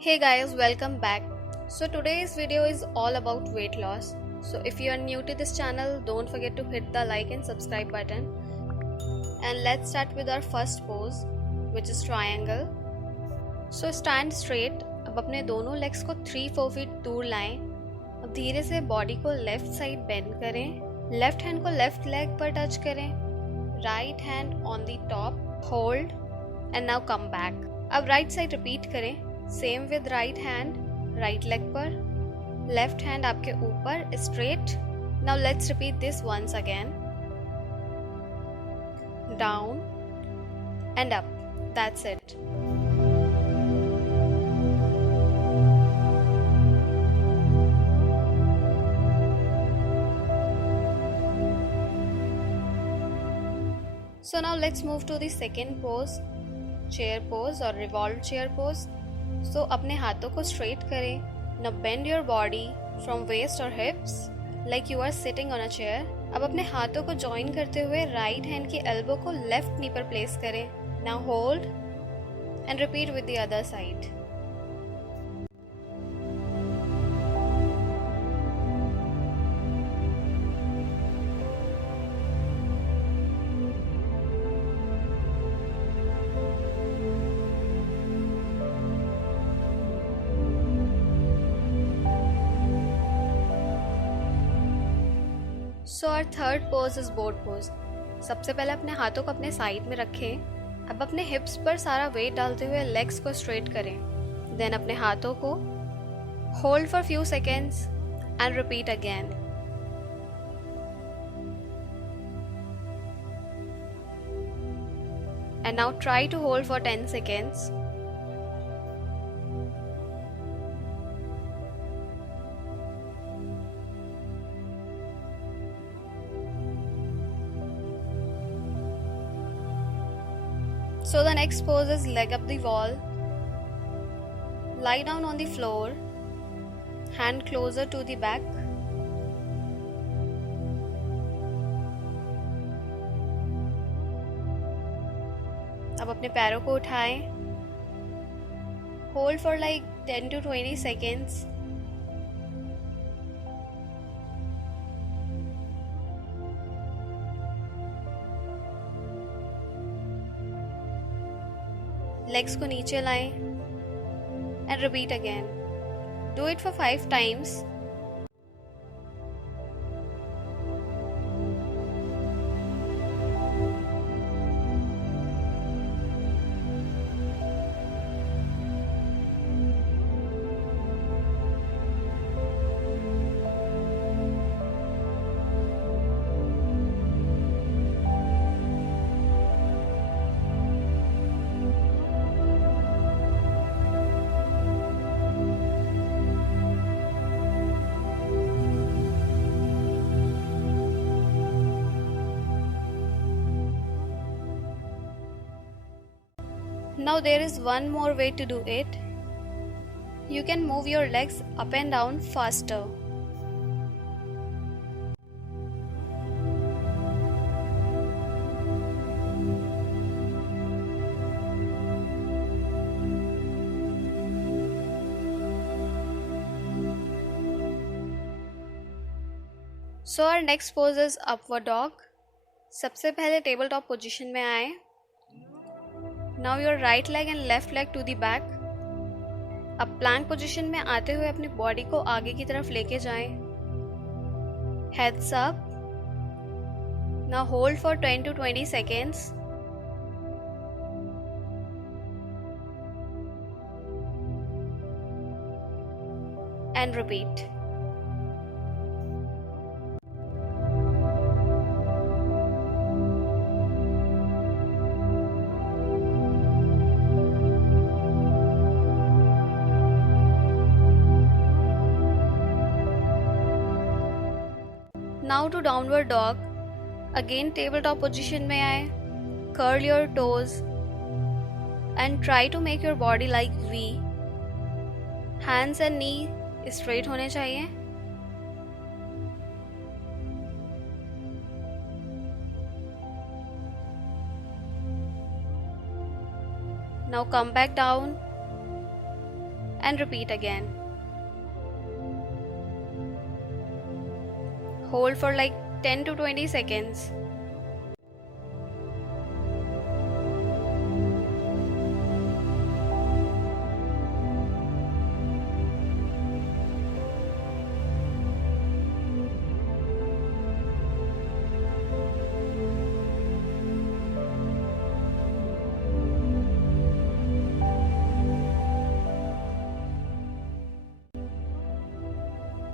Hey guys, welcome back. So today's video is all about weight loss. So if you are new to this channel, don't forget to hit the like and subscribe button. And let's start with our first pose, which is triangle. So stand straight. अब अपने दोनों legs को 3-4 feet दूर लाएं. अब धीरे से body को लेफ्ट साइड बेंड करें. लेफ्ट हैंड को लेफ्ट लेग पर टच करें. Right hand on the top, hold and now come back. अब राइट साइड रिपीट करें. Same with right hand, right leg पर, लेफ्ट हैंड आपके ऊपर straight. Now let's repeat this once again. Down and up. That's it. So now let's move to the second pose, chair pose or revolved chair pose. So अपने हाथों को straight करें. Now bend your body from waist or hips like you are sitting on a chair. अब अपने हाथों को join करते हुए right hand की elbow को left knee पर place करें. Now hold and repeat with the other side. So our third pose is boat pose. सबसे पहले अपने हाथों को अपने साइड में रखें. अब अपने हिप्स पर सारा वेट डालते हुए लेग्स को स्ट्रेट करें. देन अपने हाथों को hold for few seconds and repeat again. And now try to hold for 10 seconds. So the next pose is leg up the wall. Lie down on the floor, hand closer to the back. अब अपने पैरों को उठाएं. Hold for like 10 to 20 seconds. Legs को नीचे लाएं and repeat again. Do it for 5 times. Now there is one more way to do it. You can move your legs up and down faster. So our next pose is upward dog. सबसे पहले table top position में आए. Now your right leg and left leg to the back. अब plank position में आते हुए अपनी body को आगे की तरफ लेके जाएं. Heads up. Now hold for 10 to 20 seconds. And repeat. Now to downward dog. Again tabletop position में आए. Curl your toes and try to make your body like V. Hands and knee straight होने चाहिए. Now come back down and repeat again. Hold for like 10 to 20 seconds.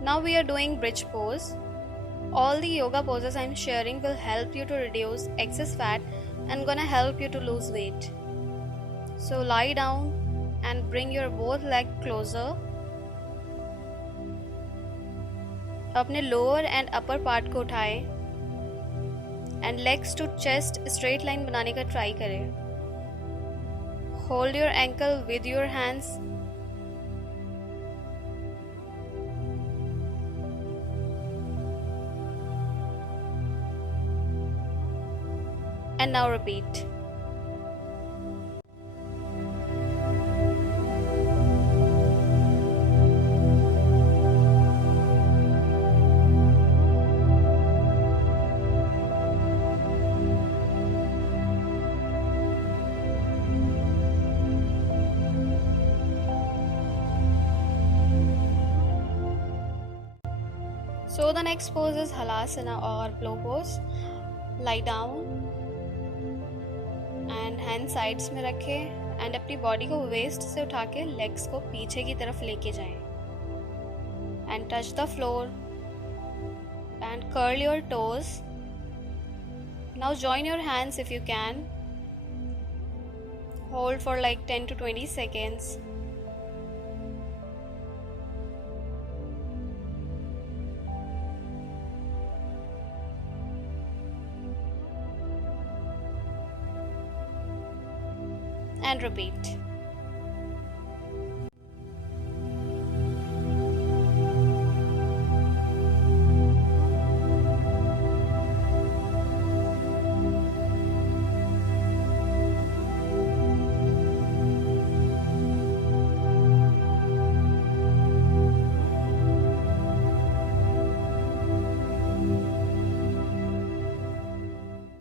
Now we are doing bridge pose. All the yoga poses I'm sharing will help you to reduce excess fat and gonna help you to lose weight. So lie down and bring your both leg closer. अपने lower and upper part को उठाएं and legs to chest straight line बनाने का try करें. Hold your ankle with your hands. And now repeat. So the next pose is Halasana or blow pose. Lie down and hand sides में रखें and अपनी body को waist से उठा के legs को पीछे की तरफ लेके जाएं and touch the floor and curl your toes. Now join your hands if you can. Hold for like 10 to 20 seconds. And repeat.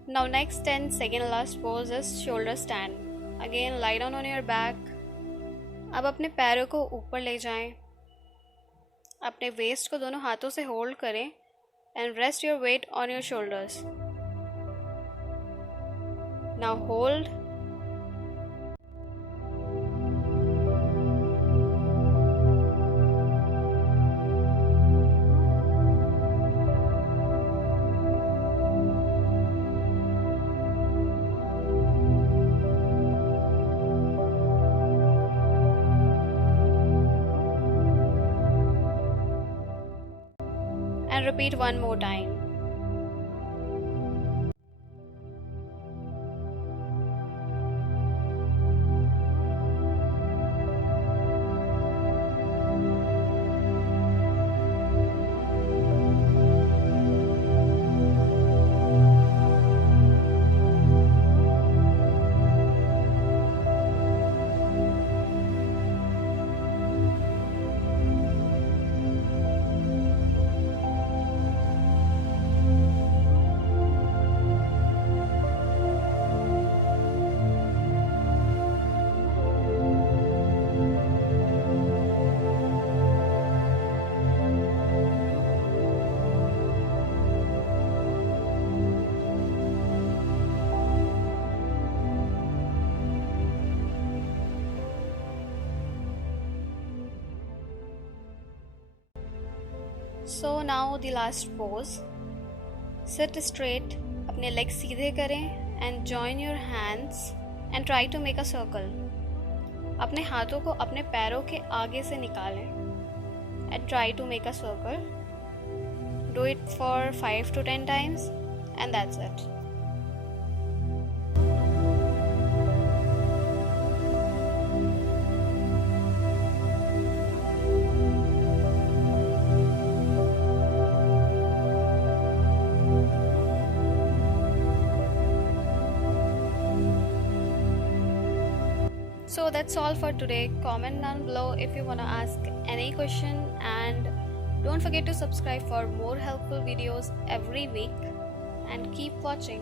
Now next and second last pose is shoulder stand. Again lie down on your back. अब अपने पैरों को ऊपर ले जाएं. अपने waste को दोनों हाथों से होल्ड करें and rest your weight on your shoulders. Now hold. And repeat one more time. So now the last pose. Sit straight, अपने legs सीधे करें and join your hands and try to make a circle. अपने हाथों को अपने पैरों के आगे से निकालें and try to make a circle. Do it for 5 to 10 times and that's it. So So that's all for today. Comment down below if you want to ask any question, and don't forget to subscribe for more helpful videos every week, and keep watching.